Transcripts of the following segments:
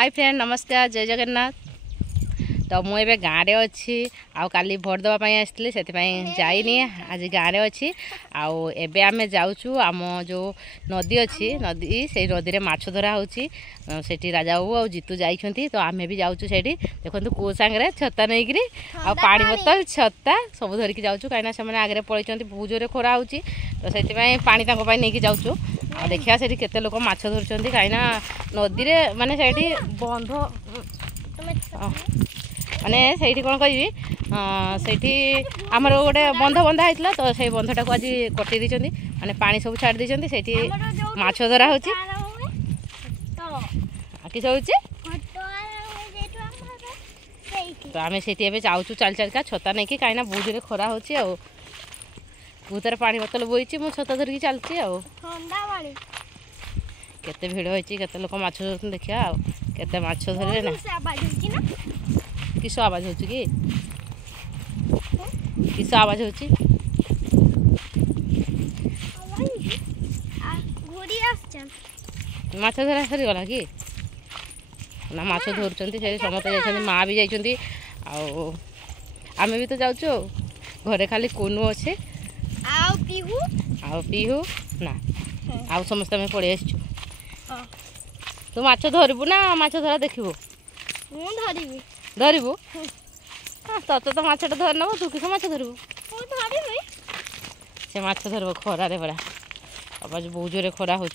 Hi friend नमस्कार जय जगन्नाथ। तो मुझे गाँव में अच्छी आली भोट देवाई आसती से जाइनी आज गाँव में अच्छी आबे आम जाऊँ आम जो नदी अच्छी नदी से नदी में माछ धरा होती राजा बाबू आ जीतू जाइंट तो आम भी जाऊँ से देखो कौ सांगे छता नहीं कि पानी बोतल छता सब धरिकी जाऊँ कहीं से आगे पलैंट बहुत जोरे खरा हो तो से पानी नहीं जाऊँ आ देखा से केते लोक माछ धरुंच कहीं नदी में माने से बंध माने से कौन कह से आमर गोटे बंध बंधा होता तो से बंधटा को आज कटे दी माने पानी सब छाड़ दी से माछ धरा हो किस तो आम से जाऊँ चल चलका छता नहीं कि कहीं बहुत जोर खरा हो भूतर पानी बोतल बोई मु छता धरिकी चलती केते भिड़ होती केते लोक माछ धरुन देखिया केते माछ धरले ना किस आवाज हो कि किस आवाज हो माछ धरा सरीगला कि ना माछ धरुंच समस्त जाइए माँ भी जाइए आम भी तो जाऊँ घरे खाली कुनू अच्छे पीहू ना आउ समस्त आम पड़े आसचु तू माछ धरबू ना माछ धरा देखबू धरबू तत तो माछटा धर नब तू किस माछ धरबू से माछ धरब खरारे पड़ा आज बहुत जोरे खरा हो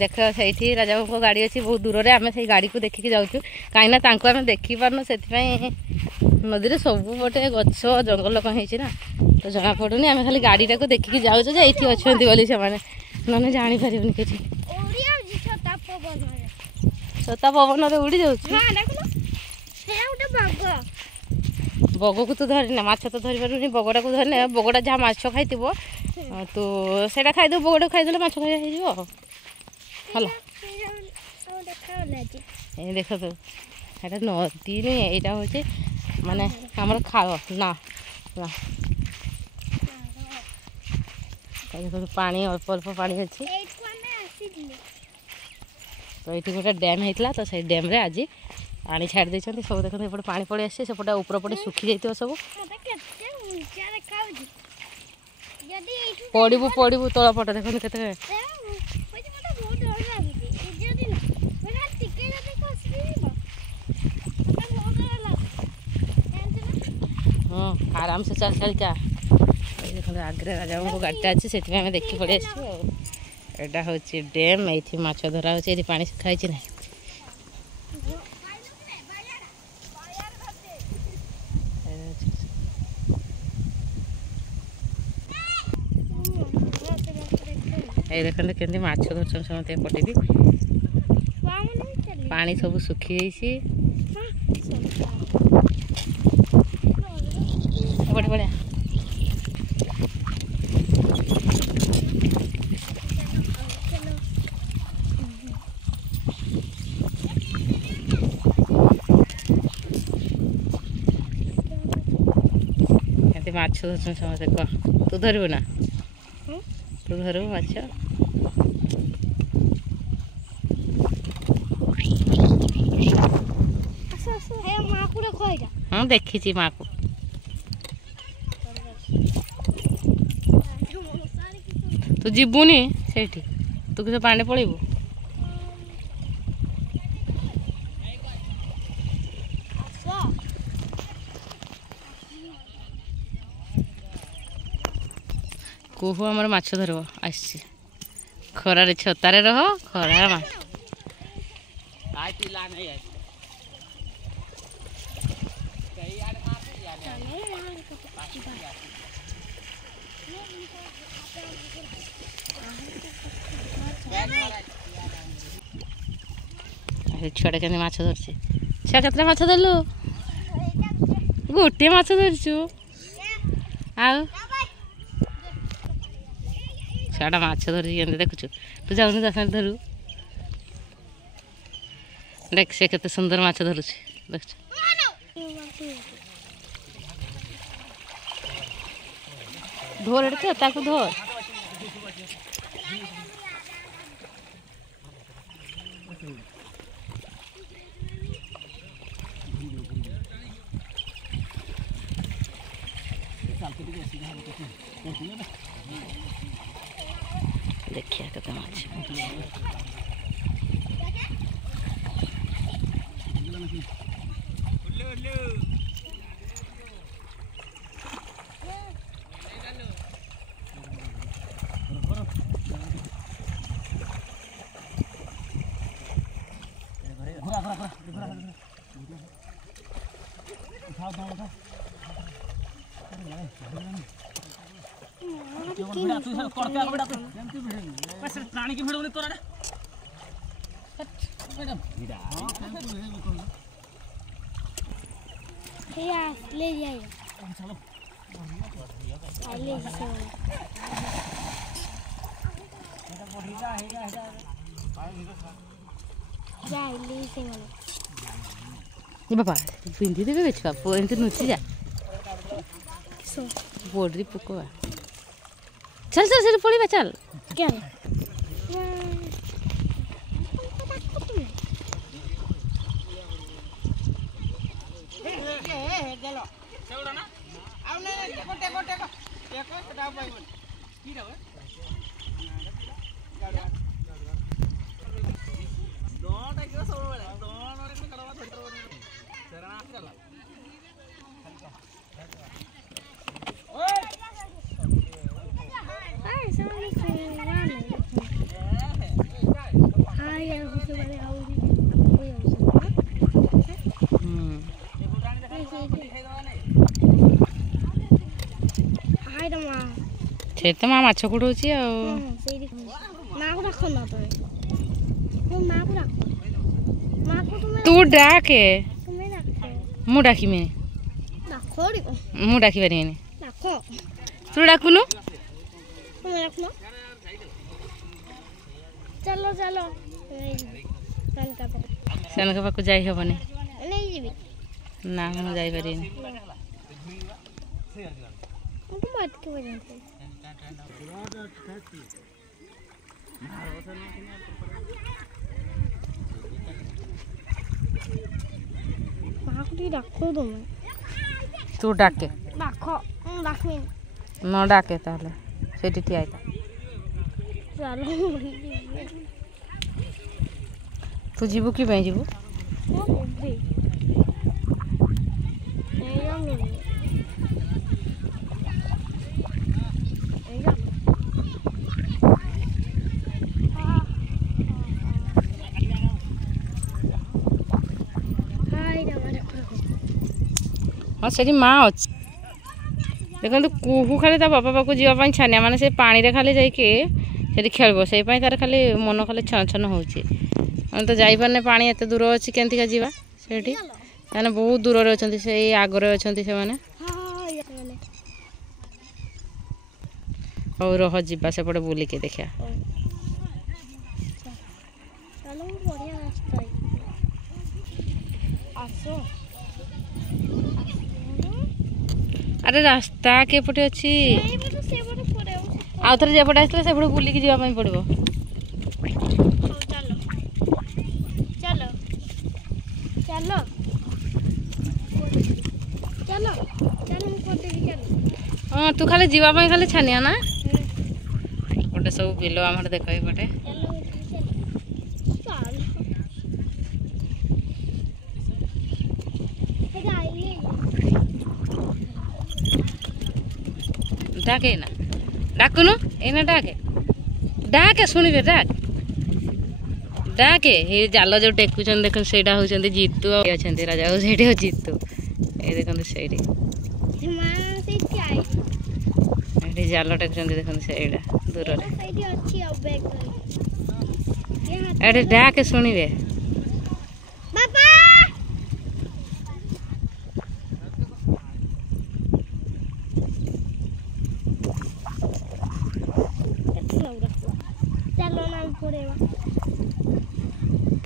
देख से राजा बाबू गाड़ी अच्छी बहुत दूर में आम से गाड़ी को देखिकी जाऊँ कहीं आम देखी पारन से नदी में सबुपटे गछ जंगल कहीं ना तो जना पड़ूनी आम खाली गाड़ी को देखिकी जाऊँ ये अच्छा बोली से ना जापर कि छता पवन उड़ी जाऊँ बग को तू धरना माछ तो धरी पारूनी बगटा को धरने बगटा जहाँ माछ खाई तू से खाईदे बगटा खाईदे माछ खाई हो देख तू এটা नदी नहीं यहाँ हूँ माने आमर खाल ना ना देखो पानी अल्प अल्प पानी अच्छी तो ये गोटे डैम होता तो से डैम रे आज पानी छाड़ देते सब देखते एपटे पानी पड़े आसे सेपटे ऊपर पटे सुखी जाइए सब पड़ू पड़ू तल पट देखो के हाँ आराम से चल चल क्या देखो आगे राजा गाड़ी अच्छी से देखी पड़े आसा हूँ डैम ये माछ धरा हो पानी सुखाई ना ये देखते केमती माछ धरछन समस्त पटे भी पानी सब सुखी बड़े बड़े माछ धरछन समस्त कह तू धरबू ना तू धरबू माछ हाँ देखी माँ को तू जीवुनि से तू किस पानी पड़ेबू कोहू आमर माछ धरब आस खरारे छतारे रह खरा माछ छुआ के माछ धरसी छुआ केतटा माछ धरलु गोटे माछ धरचु छुआटा माछ धरी देखुचु तू जाऊनु ता धरू देख से केते सुंदर माछ धरुची देख ଧୋର ଏଠି ତାକୁ ଧୋର। देखिए केते माछ प्राणी की भिड़ तोरा ले जाइए बाबा पिंधि देवे छुआ एमती नुची जा बोर्ड पुकवा चल चल से पड़े चल क्या से तो माँ माछ कुड़ौच तू डाके मु डाकमी मु डाकी पारि तू डाकुनु चलो चलो सेनका पाक जाई हेबनी ना मु जाई पारिनी तू डाके न डाके ताले सेठी ठिया तू जीवु कि जीवु हाँ से माँ अच्छी देखो कुहू खाली बापा पाक जावाई छानिया माने से पानी रे खाली जाइए खेल से तार खाली मन खाली छन छन हो तो जापारे पानी एत दूर अच्छी केमतिका जावा से बहुत दूर अच्छा से आगरे अच्छा से और रह जा सेपटे बुलिके देखा अरे रास्ता के पटे अच्छी आउ थे जेपटे आसला से बुलिकी जावाई पड़ो हाँ तू खाली जावाई खाली छानिया ना गोटे सब बिल आम देख पटे डाके ना डाकुनु एना डाके डाके शुणवे डाक डाके ये जाल जो टेकुन देख से होती जीतू अच्छा राजा से जीतू ये देखते से जाल टेकुन देखते से दूर एटे डाके शुणवे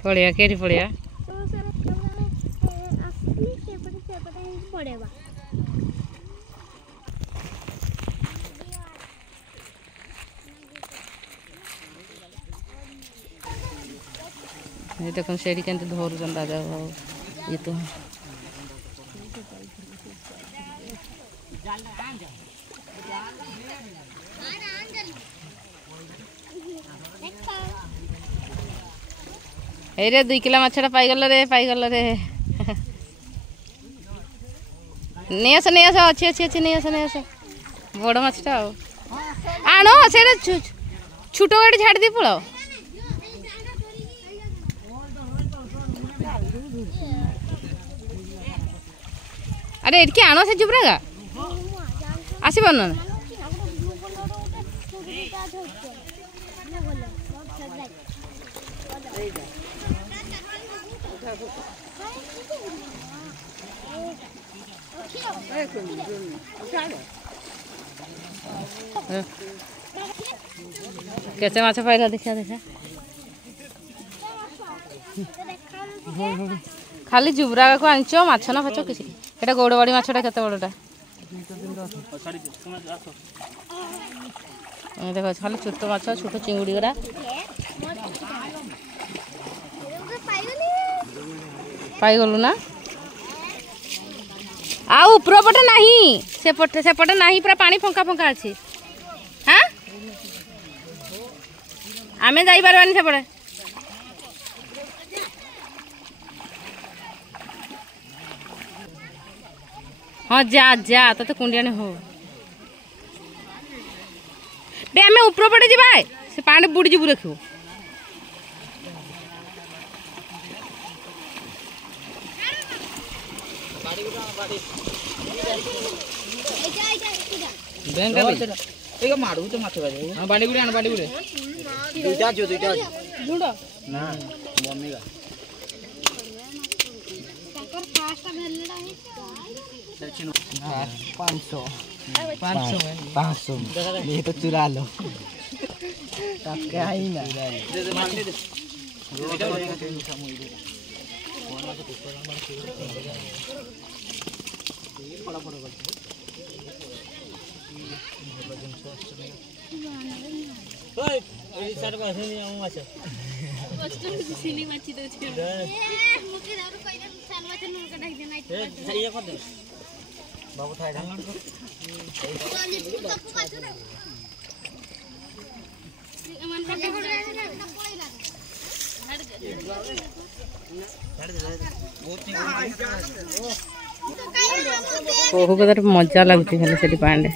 पड़िया केरी पड़िया ये देखो सेठी केंते धरुछन दादा बाबू ये तो ए रे 2 किलो माछटा पाइगल रे नहीं आस अच्छी अच्छी अच्छी नहीं आस बड़ माछटा आण से छोट गाड़ी छाड़ दी पड़ाओ अरे एटके आण से जुबरागा आसब ना कैसे माछ पाइल देखा देखा खाली जुबरा को आनिच माछ ना फाच किसी एटा गौड़बाड़ी माछटा केते बड़टा देखो खाली छोट माछ छोट चिंगुड़ी गुड़ा पाइगलु ना आ ऊपर पटे नहीं सेपटे नहीं पूरा पानी फंका फंका अच्छी हाँ आमे जाई पारबानी सेपटे हाँ जा जा तो कुंडिया हो बे आमे ऊपर पटे जीवा से पानी बुड़ी जीवु देखियो बैंक एक मारू तो माछ बाजे हां बाडी गुडे आन बाडी गुडे दुईटा जुडो ना मम्मी का टक्कर फास्ट भेलडा है 500 ये तो चुरा लो तब क्या ही ना दे मान दे बहुत मजा लगुच खाली पांडे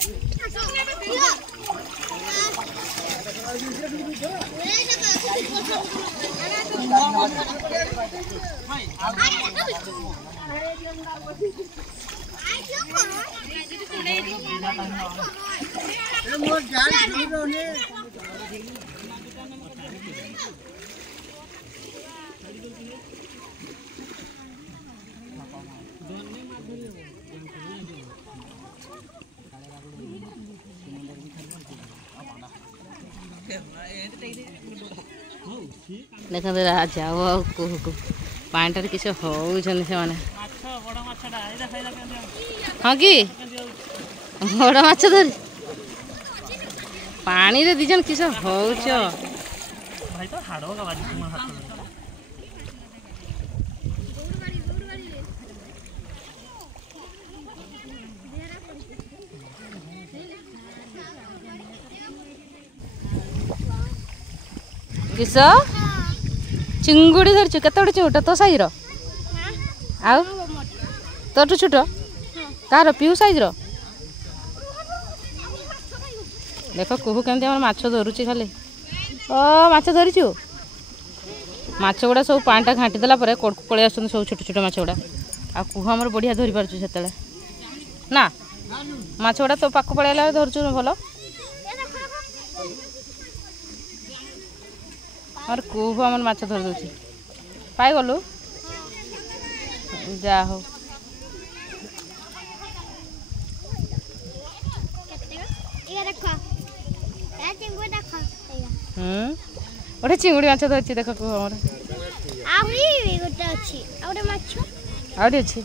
देखो राजा पानी किस होने हाँ कि बड़ माछ धरी पानी रे दीजन किस होच किस चिंगुड़ी धरचु केते बड़े चिंगुटा तो साइज रो आउ तोटू छोट कार पिऊ साइज रो देख कुहू केमती आम माछ धरुची खाली ओ माछ धरिचु माछ गुड़ा सब पानीटा घाटी देला परे कोड़कू पळेई आसुछन सब छोट छोट माछ गुड़ा आ कुहू हमर बढ़िया धरि पारछु सेतेले ना माछ गुड़ा तो पाख पळेइला धरछु भलो और कुहू आम माछ धर दूची पाई गलु जा हो गोटे चिंगुड़ी माछ धरची देख कुह हमर आउरी अच्छी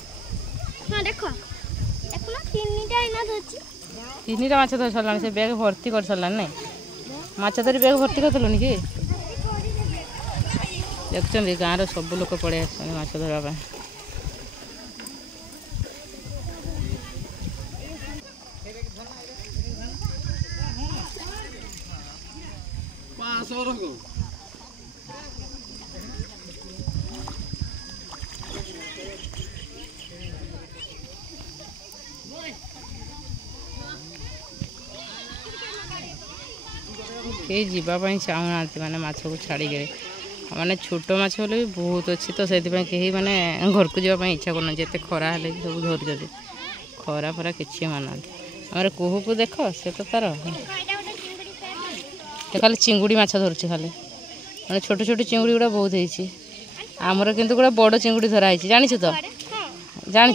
तीनटा माछ धर सारा से बैग भर्ती कर सारा नहीं माछ धरी बैग भर्ती कर कि देखुं गाँव सब लोक पड़े आस धरवाई। कई जावाई चाहूना मैंने माछ को छाड़ी मैंने छोट माछ भी बहुत अच्छी तो से कहीं मैंने घर को जावाई इच्छा करना जिते खरा हेल्ले सब धर खरा फरा कि माना आम कुहू को देख से तो तार खाली चिंगुड़ी माछ धरुची खाली मैंने छोट छोट चिंगुड़ी गुड़ा बहुत होती आमर किंतु गोटे बड़ चिंगुड़ी धराई जानी तो जानी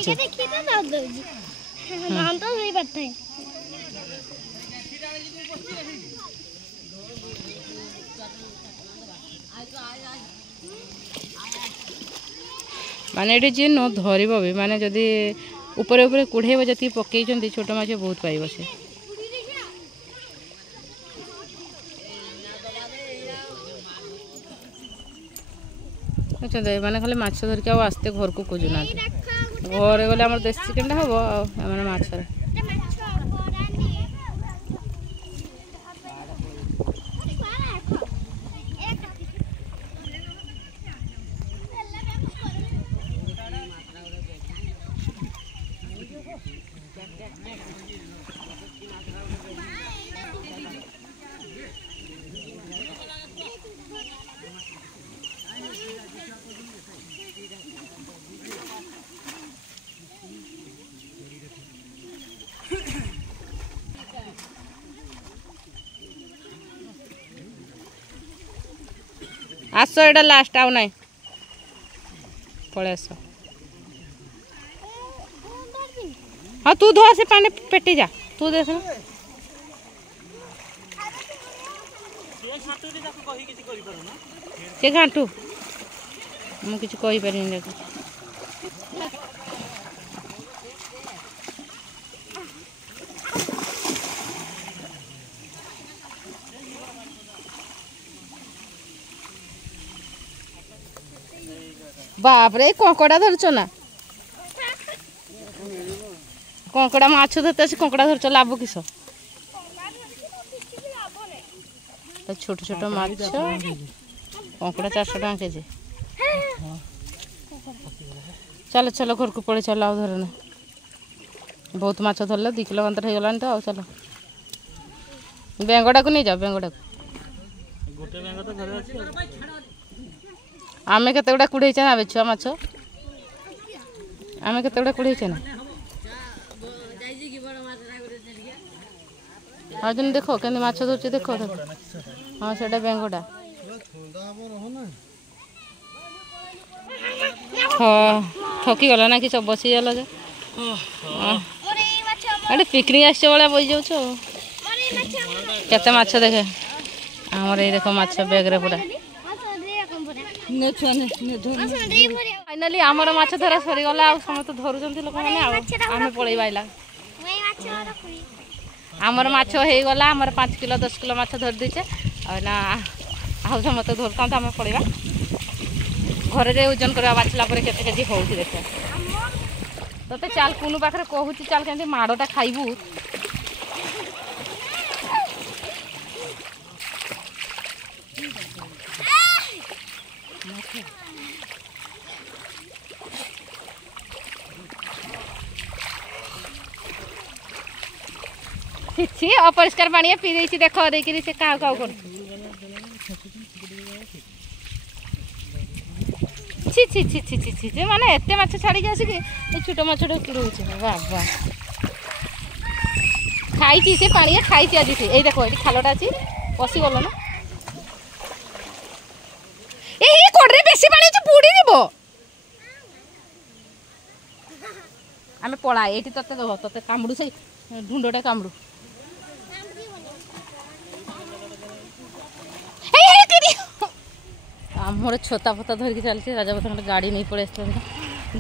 माने ये जी न धर भी माने जदि ऊपर ऊपर कुढ़ेब जी पकई छोट माछ बहुत पाइब से मैंने खाली माछ धरिक आस्ते घर को खोजुना घर गले आम देसी चिकेन हम मैंने माछ आस एटा लास्ट आउ ना पड़े आस हाँ तू धो से पानी पेटी जा तू देख से घाटू मुझे किसी पारि बापरे कंकड़ा धरच ना कंकड़ा माछ धरते कंकड़ा धरच लाभ किस छोट छोट माछ कंकड़ा 400 टका केजी चलो चलो घर को पड़े चलो धरना बहुत माछ धरल 2 किलो अंतर हो गलानी तो आओ चलो बेंगड़ा को नहीं जाओ बेंगड़ा आमे केते गुडा कुड़े ना छुआ माछ आमे केते गुडा कुड़े ना अर्जुन देखो के माछ धरचे देखो हाँ से बेंगड़ा हाँ थकी गला ना कि सब बसी गल अरे पिकनिक आस भाया बही जाऊ केते माछ देखे आमर ये देखो माछ बैग रे पूरा फाइनाली आमर माछ धरा सरीगला समस्त धरुंच लोक मैंने आम पलैबा आमर माछ हो गला आमर 5 किलो 10 किलो माछ धर देचे ना आउ समस्त धरता आम पलैबा घर में ओजन करवा बाछला केते केजी हो देख ते चाल कुनु पाखे कहूँ चाल के माड़टा खाइबू छी अपरिष्कार पानी पी देख देखी से क्या क्या कर छी छी छी छी छी छी माने एते माछ छाड़ी आसिक छोट माछटा किड़ौचे बाबा खाई से पानी खाई आज ये देखो ये खालटा अच्छी पशि गल ना ये कोड़े बेसी पानी बुड़ी जीव आम पड़ा ये ते दब ते कामुड़ू से ढुंडटा कामुड़ू आमर छोता फता धरिकी चलती राजापथ गाड़ी नहीं पड़े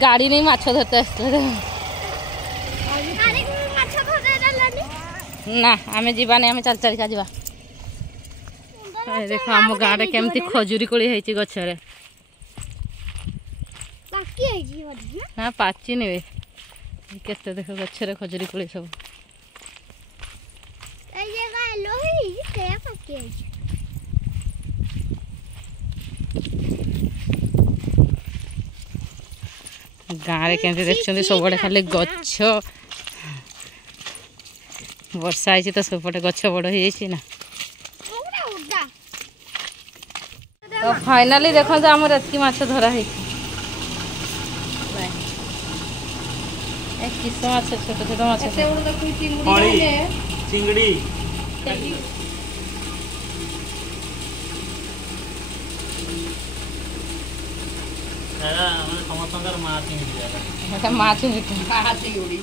गाड़ी नहीं माछ धरते ना आम जावानी आम चल चलिका जा देख आम गाँव केमती खजुरी कोली होती गचरे ना पाची नहीं केते देख गछरे खजूरी कोली सब गाँव केमती देखते सब खाली गछ वर्षा है तो सबपटे गछ बड़ हो ना। तो फाइनाली देखो आम एतकी माछ धरा है किस माछ छोट छोट माछ चिंगड़ी समस्त माछ चिंगड़ी